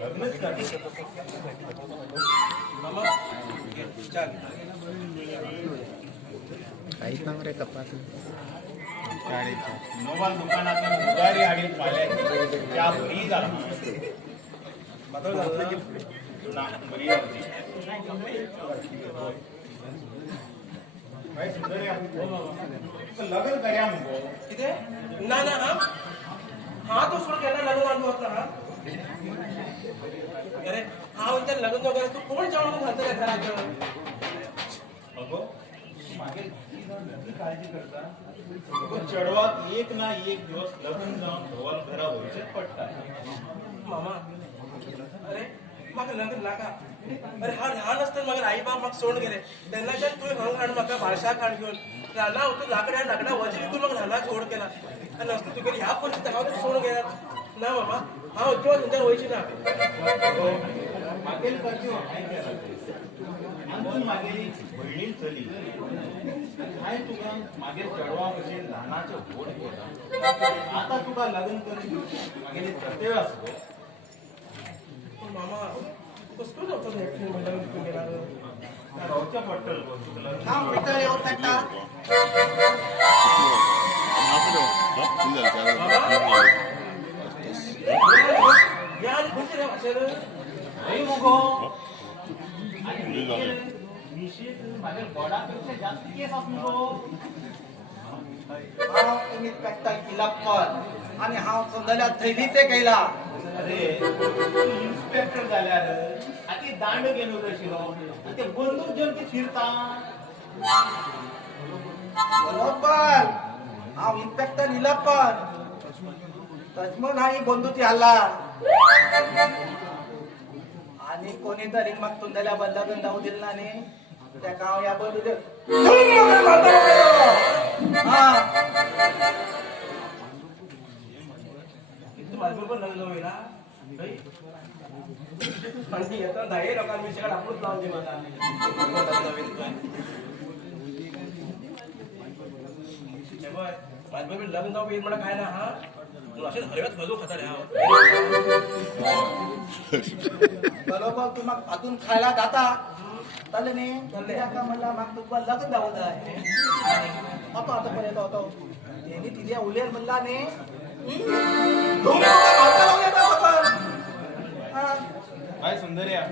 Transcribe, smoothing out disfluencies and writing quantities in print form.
लग्नच करते मामा चल काही सांग रे कपात मोबाईल दुकानातून उधारी आणि पाल्याची त्या बरी झाला बदल झाला ना बरी होती भाई सुंदर या लग्न कर्या मुगो किती ना ना हा तो सोड केला लग्न आणू होता हा अरे हा विचार लग्न वगैरे तू कोण जाऊन घालतो त्या घरात अगो मागे काळजी करता अगो चढवात एक ना एक दिवस लग्न जाऊन भगवान घरा व्हायचेच पडता मामा अरे म्हाका लग्न नाका अरे हा लहान असताना म्हाका आई बाप म्हाका सोडून गेले तेन्ना काय तुवें हंग हाड म्हाका बारशा हाड घेवन रानां वचून लाकड्या वजी विकून म्हाका रानां सोड केला आनी असतो तुगेली ह्या परिस्थितीत हांव तुका सोडून गेला ना मामा हांव अजिबात थंयच्यान वयची ना मागेल करची हांवें केला आनी मागेली भयणीन चली हांवें तुका मागीर चेडवा भशेन ल्हानाचें व्हड केला आतां तुका लग्न करून मागेली कर्तव्य आसा पण मामा कसलो जावचो हें म्हणल्यार विकून गेला रावचें पडटलें गो तुका लग्न हांव वयता येवं ताका या आनी खंयचे रे भाशेन हय मुगो निशीत मागीर गोडापेक्षा जास्त केस आसा मुगो हांव तुमीत पेट्टा किलाप्पन आनी हांव चंदल्या थैली ते केला अरे इन्स्पेक्टर जाल्यार आती दांड घेवन उरशिलो आनी ते बंदूक घेवन ती फिरता बरोबर हांव इन्स्पेक्टर इलाप्पन तजमन हांव ही बंदुकी हाडला आनी कोणी तरी म्हाका तुंदल्या बदलागून जावं दिल ना न्ही तेका हांव ह्या बंदुके तू माझ्या बरोबर लग्न होईल ना थंडी येतात दाहे लोकांना विषयात आपणच लावून दे मला लग्न होईल माझ्या बरोबर लग्न होईल म्हणा काय ना हा तू असेच हरव्यात भजू खाता रे बरोबर तू म्हाका हातून खायला जाता जालें न्ही तेका म्हणल्यार म्हाका तुका लग्न जावं जाय आता आता पर्यंत होतो तेणी तिजे उलयन म्हणला न्ही काय सुंदर्या